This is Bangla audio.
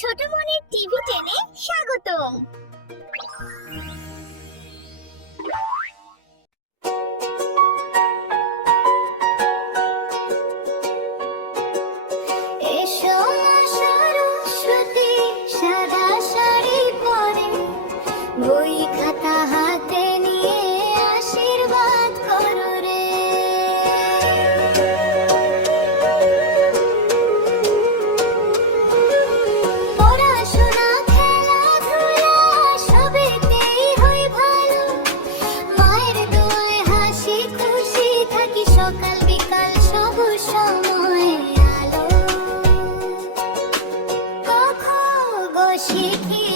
ছোট মনের টিভি টেনে স্বাগতম। এসো মা সরস্বতী, সাদা শাড়ি পরে বই খাতা হাতে নিয়ে আশীর্বাদ করো রে। পড়াশোনা খেলাধুলা সবেতেই হই ভালো, মায়ের দোয়ায় হাসি খুশি থাকি সকাল বিকাল সব সময় আলো। কখ গো শিখি